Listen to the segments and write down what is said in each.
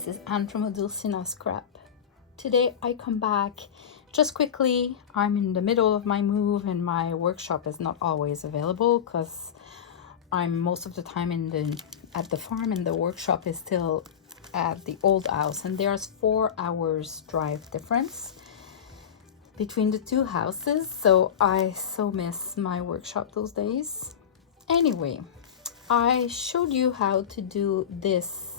this is Anne from Odulcina Scrap. Today I come back just quickly. I'm in the middle of my move and my workshop is not always available because I'm most of the time at the farm and the workshop is still at the old house, and there's 4 hours drive difference between the two houses, so I so miss my workshop those days. Anyway, I showed you how to do this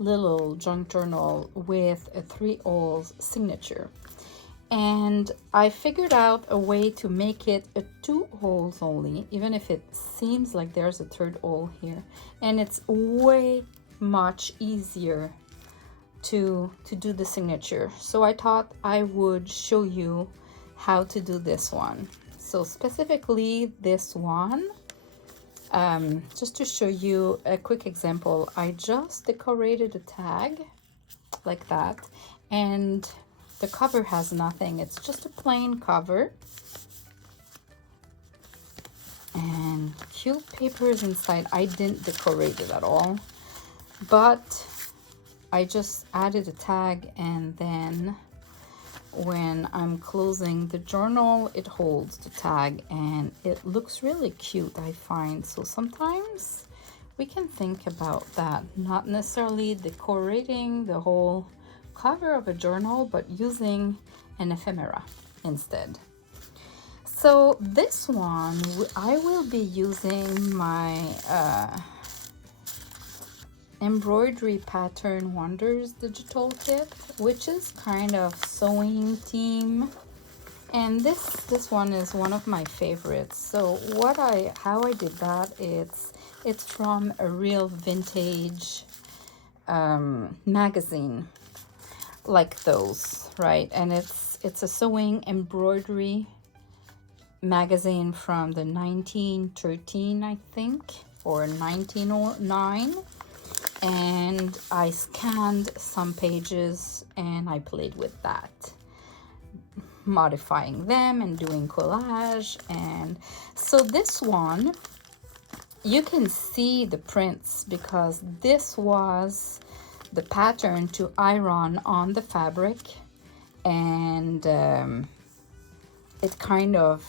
little junk journal with a 3-holes signature, and I figured out a way to make it a 2 holes only, even if it seems like there's a 3rd hole here, and it's way much easier to do the signature. So I thought I would show you how to do this one. So specifically this one, just to show you a quick example, I just decorated a tag like that, and the cover has nothing. It's just a plain cover and cute papers inside. I didn't decorate it at all, but I just added a tag, and then when I'm closing the journal, it holds the tag and it looks really cute, I find. So sometimes we can think about that, not necessarily decorating the whole cover of a journal, but using an ephemera instead. So this one, I will be using my Embroidery Pattern Wonders digital kit, which is kind of sewing theme, and this one is one of my favorites. So how I did that, it's from a real vintage magazine like those, right? And it's a sewing embroidery magazine from the 1913, I think, or 1909. And I scanned some pages and I played with that, modifying them and doing collage. And so this one, you can see the prints because this was the pattern to iron on the fabric, and it kind of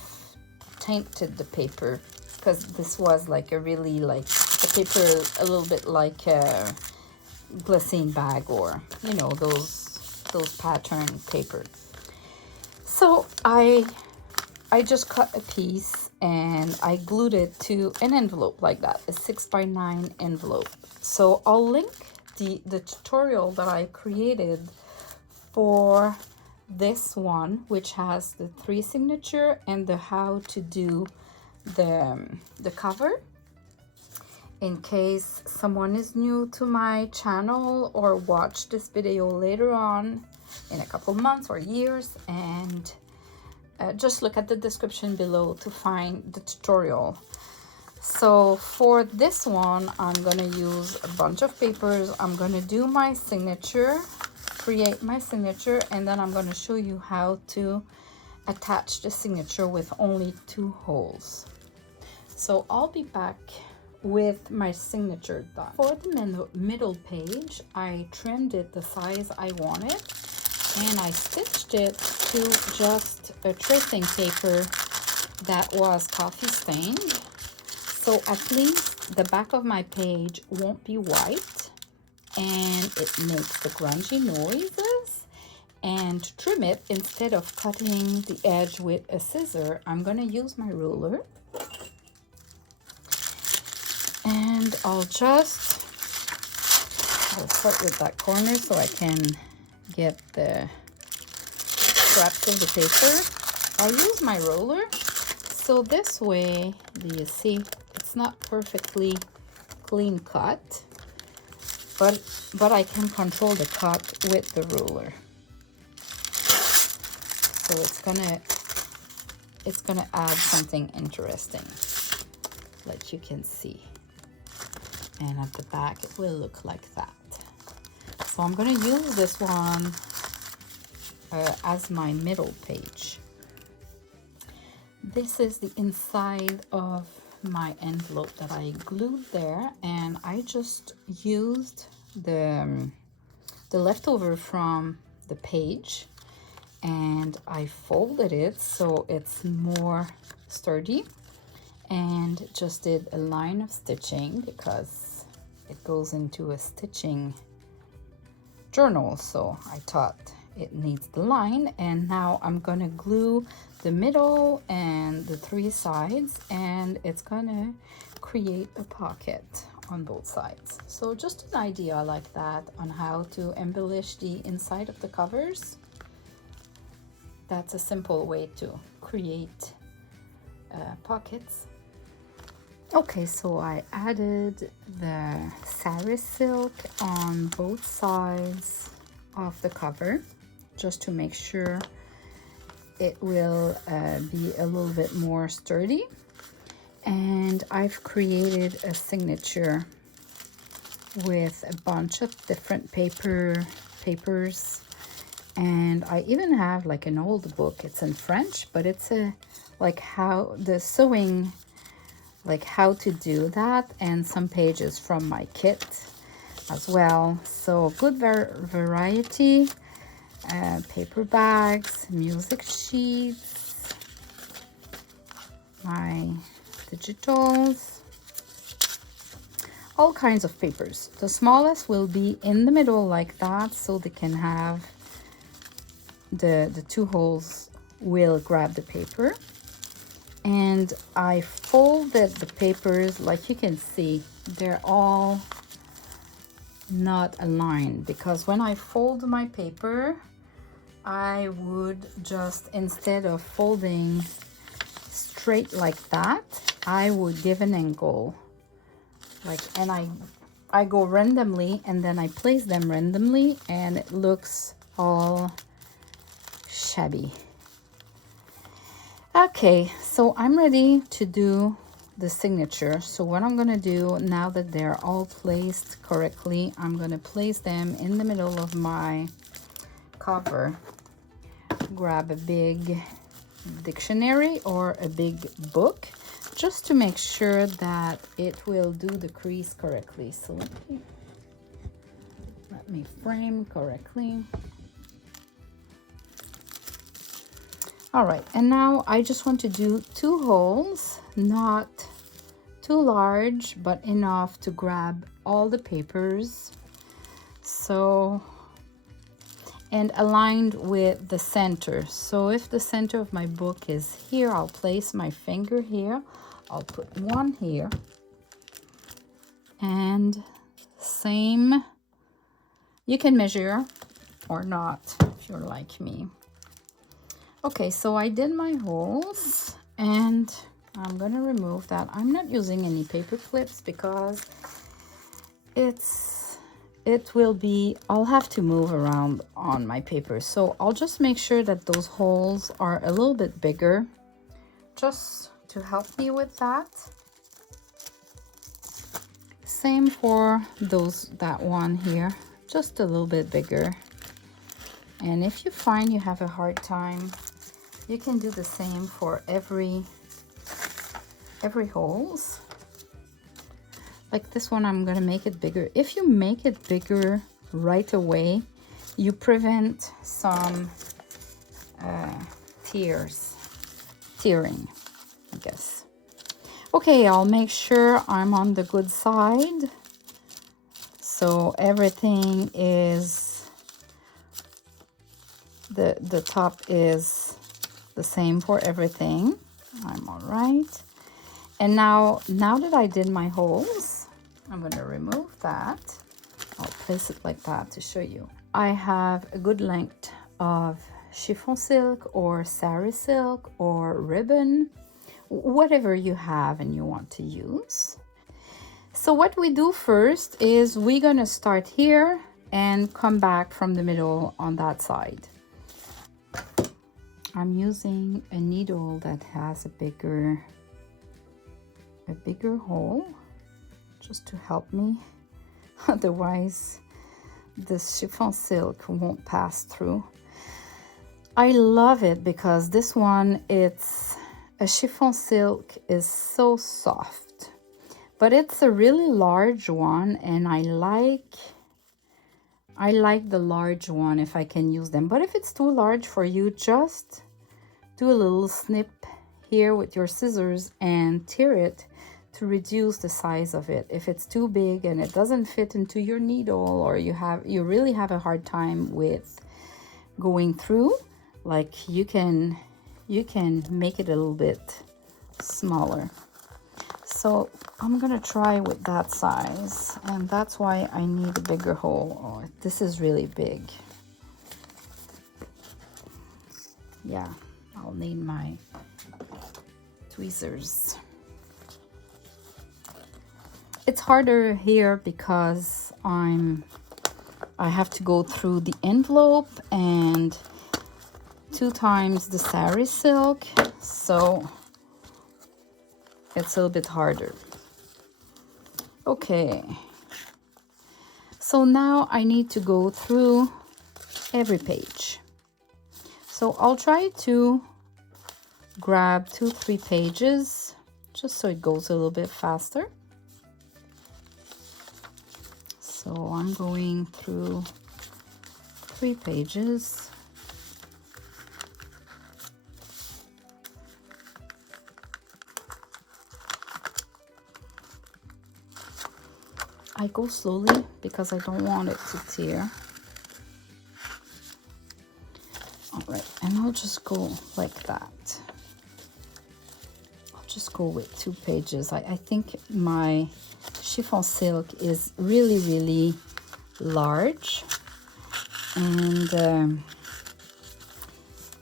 tainted the paper because this was like a really, like, the paper a little bit like a glycine bag, or you know, those pattern paper. So I just cut a piece and I glued it to an envelope like that, a 6x9 envelope. So I'll link the tutorial that I created for this one, which has the 3 signature and the how to do the cover, in case someone is new to my channel or watch this video later on in a couple months or years, and just look at the description below to find the tutorial. So for this one, I'm gonna use a bunch of papers. I'm gonna do my signature, create my signature, and then I'm gonna show you how to attach the signature with only 2 holes. So I'll be back with my signature done. For the middle page, I trimmed it the size I wanted, and I stitched it to just a tracing paper that was coffee stained. So at least the back of my page won't be white and it makes the grungy noises. And to trim it, instead of cutting the edge with a scissor, I'm gonna use my ruler. And I'll start with that corner so I can get the scraps of the paper. I'll use my roller. So this way, do you see, it's not perfectly clean cut, but I can control the cut with the ruler. So it's gonna add something interesting that you can see. And at the back, it will look like that. So I'm going to use this one as my middle page. This is the inside of my envelope that I glued there, and I just used the the leftover from the page, and I folded it so it's more sturdy, and just did a line of stitching because it goes into a stitching journal, so I thought it needs the line. And now I'm gonna glue the middle and the 3 sides, and it's gonna create a pocket on both sides. So just an idea like that on how to embellish the inside of the covers. That's a simple way to create pockets. Okay, so I added the sari silk on both sides of the cover just to make sure it will be a little bit more sturdy. And I've created a signature with a bunch of different papers, and I even have like an old book. It's in French, but it's a like how the sewing, like how to do that, and some pages from my kit as well. So good variety. Paper bags, music sheets, my digitals, all kinds of papers. The smallest will be in the middle like that, so they can have the 2 holes will grab the paper. And I folded the papers, like you can see, they're all not aligned, because when I fold my paper, I would just, instead of folding straight like that, I would give an angle, like, and I go randomly, and then I place them randomly, and it looks all shabby. Okay, so I'm ready to do the signature. So what I'm gonna do now that they're all placed correctly, I'm gonna place them in the middle of my cover. Grab a big dictionary or a big book just to make sure that it will do the crease correctly. So let me frame correctly. All right, and now I just want to do 2 holes, not too large, but enough to grab all the papers. So, and aligned with the center. So if the center of my book is here, I'll place my finger here. I'll put 1 here. And same, you can measure or not if you're like me. Okay, so I did my holes, and I'm gonna remove that. I'm not using any paper clips because it will be, I'll have to move around on my paper. So I'll just make sure that those holes are a little bit bigger, just to help me with that. Same for that one here, just a little bit bigger. And if you find you have a hard time, you can do the same for every holes. Like this one, I'm gonna make it bigger. If you make it bigger right away, you prevent some tearing, I guess. Okay, I'll make sure I'm on the good side. So everything is, the top is the same for everything. I'm all right. And now that I did my holes, I'm going to remove that. I'll place it like that to show you. I have a good length of chiffon silk or sari silk or ribbon, whatever you have and you want to use. So what we do first is we're going to start here and come back from the middle on that side. I'm using a needle that has a bigger hole just to help me. Otherwise, this chiffon silk won't pass through. I love it because this one, it's a chiffon silk, is so soft, but it's a really large one, and I I like the large one if I can use them, but if it's too large for you, just do a little snip here with your scissors and tear it to reduce the size of it. If it's too big and it doesn't fit into your needle, or you really have a hard time with going through, like you can make it a little bit smaller. So I'm gonna try with that size, and that's why I need a bigger hole. Oh, this is really big. Yeah, I'll need my tweezers. It's harder here because I have to go through the envelope and 2 times the sari silk, so it's a little bit harder. Okay, so now I need to go through every page. So I'll try to grab 2-3 pages just so it goes a little bit faster. So I'm going through 3 pages. I go slowly because I don't want it to tear. All right, and I'll just go like that. I'll just go with 2 pages. I think my chiffon silk is really large, and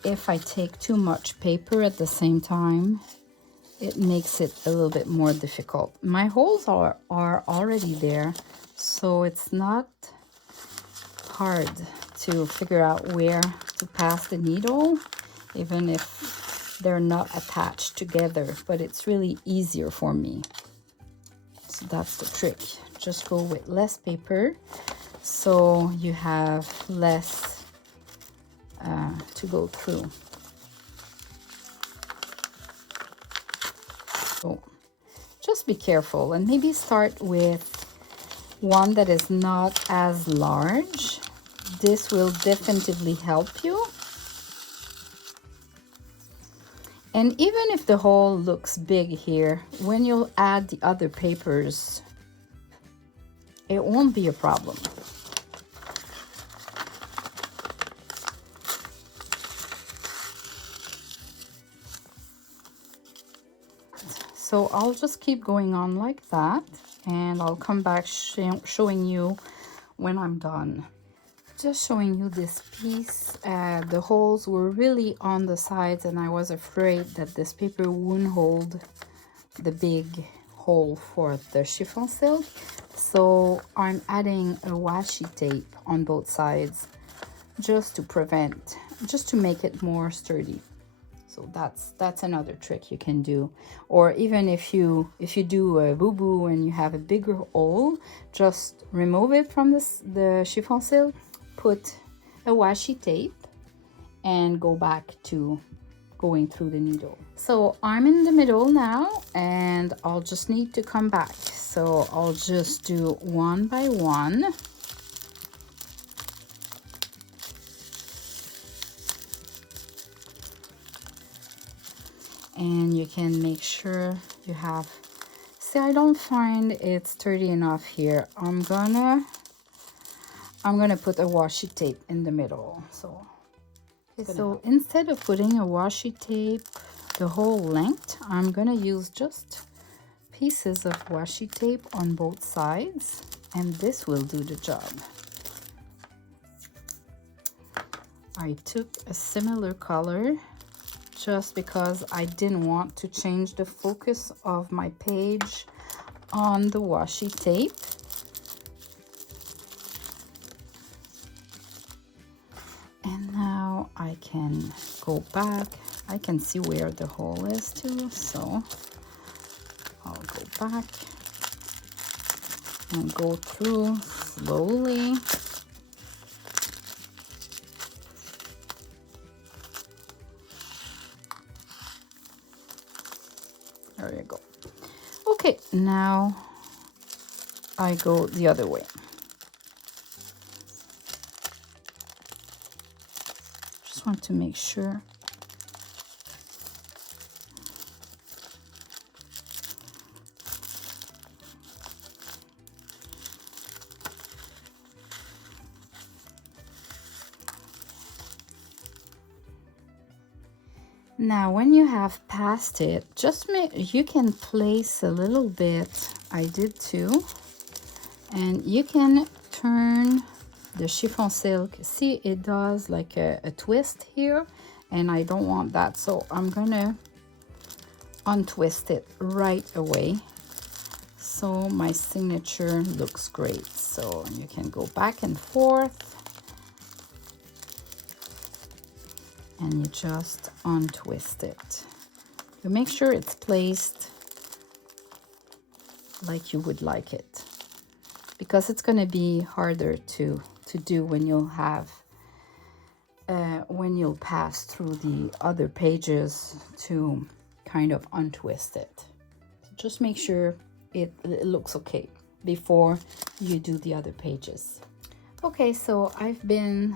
if I take too much paper at the same time, it makes it a little bit more difficult. My holes are already there, so it's not hard to figure out where to pass the needle, even if they're not attached together, but it's really easier for me. So that's the trick. Just go with less paper so you have less to go through. So just be careful and maybe start with one that is not as large. This will definitely help you. And even if the hole looks big here, when you'll add the other papers, it won't be a problem. So I'll just keep going on like that, and I'll come back showing you when I'm done. Just showing you this piece. The holes were really on the sides, and I was afraid that this paper wouldn't hold the big hole for the chiffon silk. So I'm adding a washi tape on both sides just to make it more sturdy. So that's another trick you can do. Or even if you do a boo-boo and you have a bigger hole, just remove it from the chiffon silk, put a washi tape, and go back to going through the needle. So I'm in the middle now, and I'll just need to come back. So I'll just do one by one. And you can make sure you have, see, I don't find it sturdy enough here. I'm gonna put a washi tape in the middle. So instead of putting a washi tape the whole length, I'm gonna use just pieces of washi tape on both sides, and this will do the job. I took a similar color just because I didn't want to change the focus of my page on the washi tape. And now I can go back. I can see where the hole is too, so I'll go back and go through slowly. There you go. Okay, now I go the other way. want to make sure. Now, when you have passed it, just you can place a little bit. I did too. And you can turn the chiffon silk. See, it does like a twist here, and I don't want that, so I'm gonna untwist it right away so my signature looks great. So you can go back and forth, and you just untwist it. You make sure it's placed like you would like it, because it's going to be harder to do when you'll have when you'll pass through the other pages to kind of untwist it. So just make sure it looks okay before you do the other pages. Okay, so I've been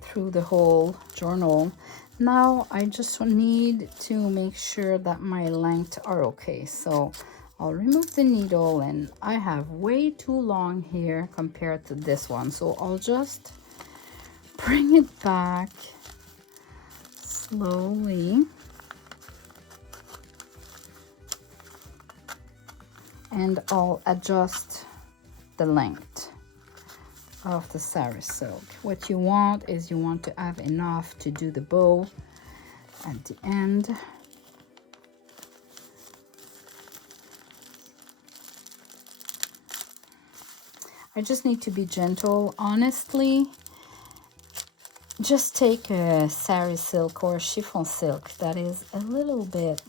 through the whole journal. Now I just need to make sure that my lengths are okay. So I'll remove the needle, and I have way too long here compared to this one. So I'll just bring it back slowly. And I'll adjust the length of the sari silk. What you want is you want to have enough to do the bow at the end. I just need to be gentle. Honestly, just take a sari silk or chiffon silk that is a little bit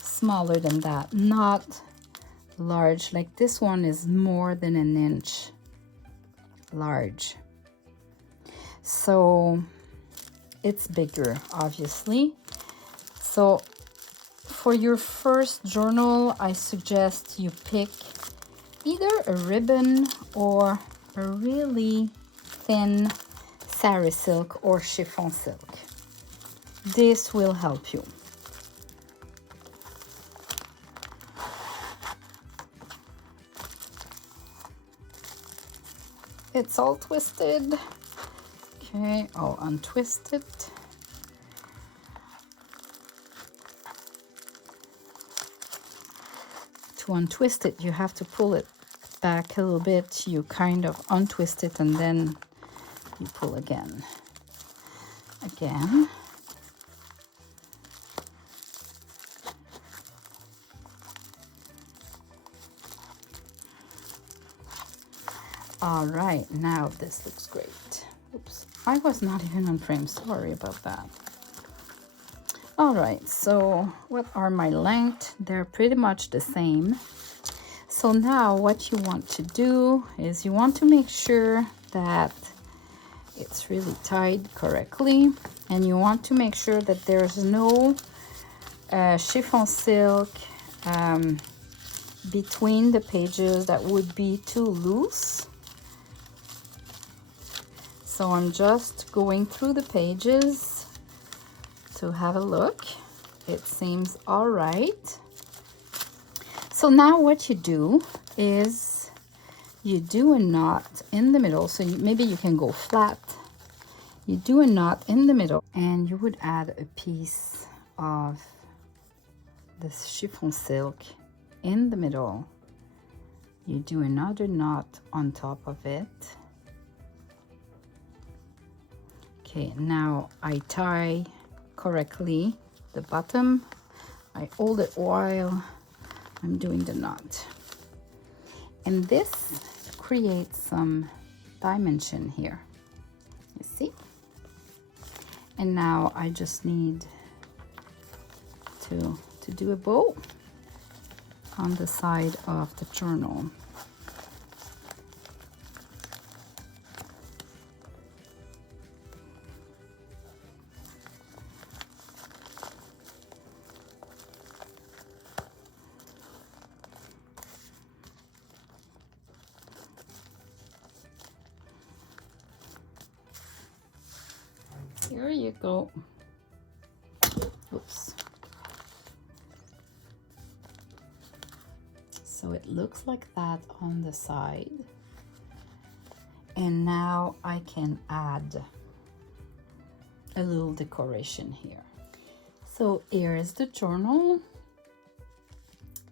smaller than that, not large. Like this one is more than an inch large, so it's bigger, obviously. So for your first journal, I suggest you pick either a ribbon or a really thin sari silk or chiffon silk. This will help you. It's all twisted. Okay, I'll untwist it. To untwist it, you have to pull it back a little bit. You kind of untwist it and then you pull again. All right, now this looks great. Oops, I was not even on frame, sorry about that. All right, so what are my lengths? They're pretty much the same. So now what you want to do is you want to make sure that it's really tied correctly, and you want to make sure that there's no chiffon silk between the pages that would be too loose. So I'm just going through the pages to have a look. It seems all right. So now what you do is you do a knot in the middle. So maybe you can go flat. You do a knot in the middle, and you would add a piece of this chiffon silk in the middle. You do another knot on top of it. Okay, now I tie correctly the bottom. I hold it while I'm doing the knot. And this creates some dimension here. You see? And now I just need to do a bow on the side of the journal. you go. Oops. So it looks like that on the side. And now I can add a little decoration here. So here is the journal.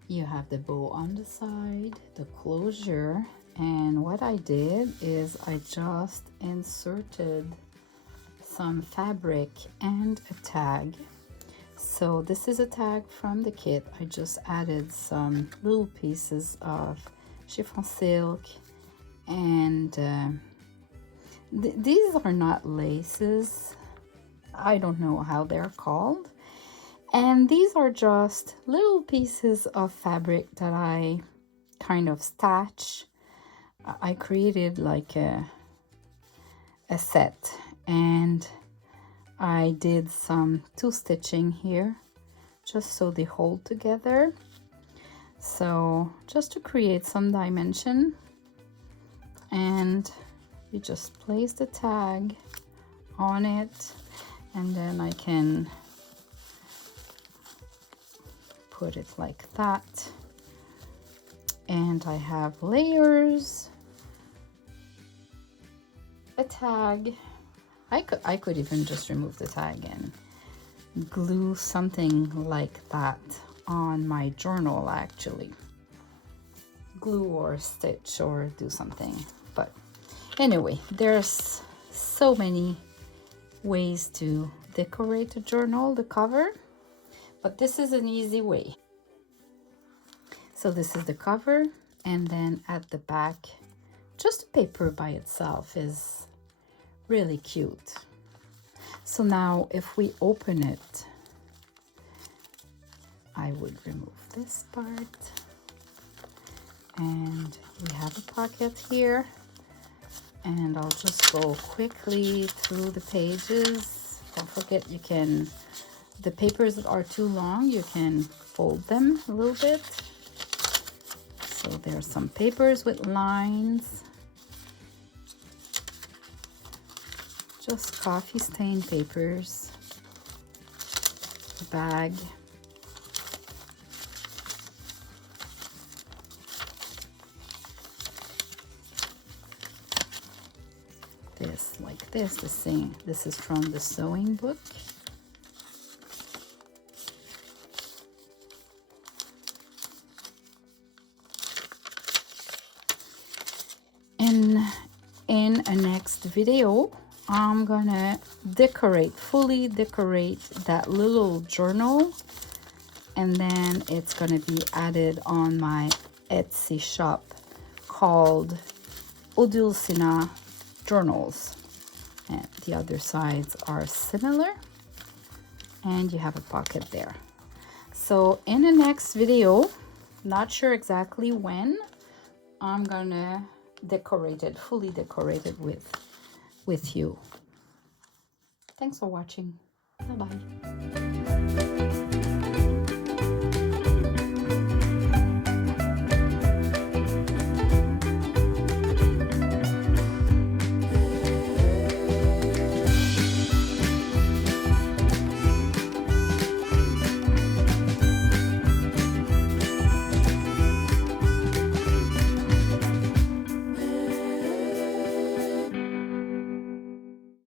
You have the bow on the side, the closure, and what I did is I just inserted some fabric and a tag. So this is a tag from the kit. I just added some little pieces of chiffon silk, and these are not laces. I don't know how they're called. And these are just little pieces of fabric that I kind of stitch. I created like a set, and I did some two stitching here just so they hold together. So just to create some dimension, and you just place the tag on it, and then I can put it like that. And I have layers, a tag. I could even just remove the tag and glue something like that on my journal, actually. Glue or stitch or do something. But anyway, there's so many ways to decorate a journal, the cover. But this is an easy way. So this is the cover, and then at the back, just paper by itself is really cute. So now if we open it, I would remove this part, and we have a pocket here, and I'll just go quickly through the pages. Don't forget, you can, the papers that are too long, you can fold them a little bit. So there's some papers with lines, just coffee stain papers, a bag, this like this, the same. This is from the sewing book. In a next video, I'm gonna fully decorate that little journal, and then it's gonna be added on my Etsy shop called OdulcinaJournals, and the other sides are similar, and you have a pocket there. So in the next video, not sure exactly when, I'm gonna decorate it, fully decorate it with you. Thanks for watching. Bye-bye.